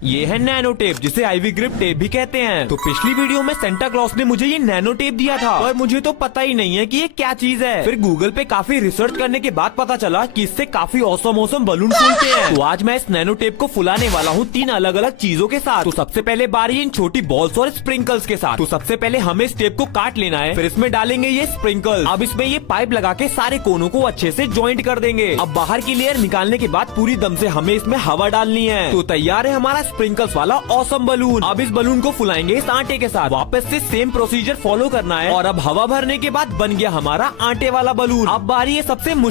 ये है nano tape, जिसे आईवी ग्रिप टेप भी कहते हैं। तो पिछली वीडियो में सेंटा क्लॉस ने मुझे ये नैनो टेप दिया था, पर मुझे तो पता ही नहीं है कि ये क्या चीज है। फिर गूगल पे काफी रिसर्च करने के बाद पता चला कि इससे काफी औसम बलून फूलते हैं। तो आज मैं इस नैनो टेप को फुलाने वाला हूँ 3 अलग अलग चीजों के साथ। तो सबसे पहले बारी इन छोटी बॉल्स और स्प्रिंकल्स के साथ। तो सबसे पहले हमें इस टेप को काट लेना है, फिर इसमें डालेंगे ये स्प्रिंकल। अब इसमें ये पाइप लगा के सारे कोनों को अच्छे से ज्वाइंट कर देंगे। अब बाहर की लेयर निकालने के बाद पूरी दम से हमें इसमें हवा डालनी है। तो तैयार है हमारा स्प्रिंकल्स वाला ऑसम बलून। अब इस बलून को फुलाएंगे इस आटे के साथ। वापस से सेम प्रोसीजर फॉलो करना है और अब हवा भरने के बाद बन गया हमारा आटे वाला बलून। अब बारी है सबसे मुश्किल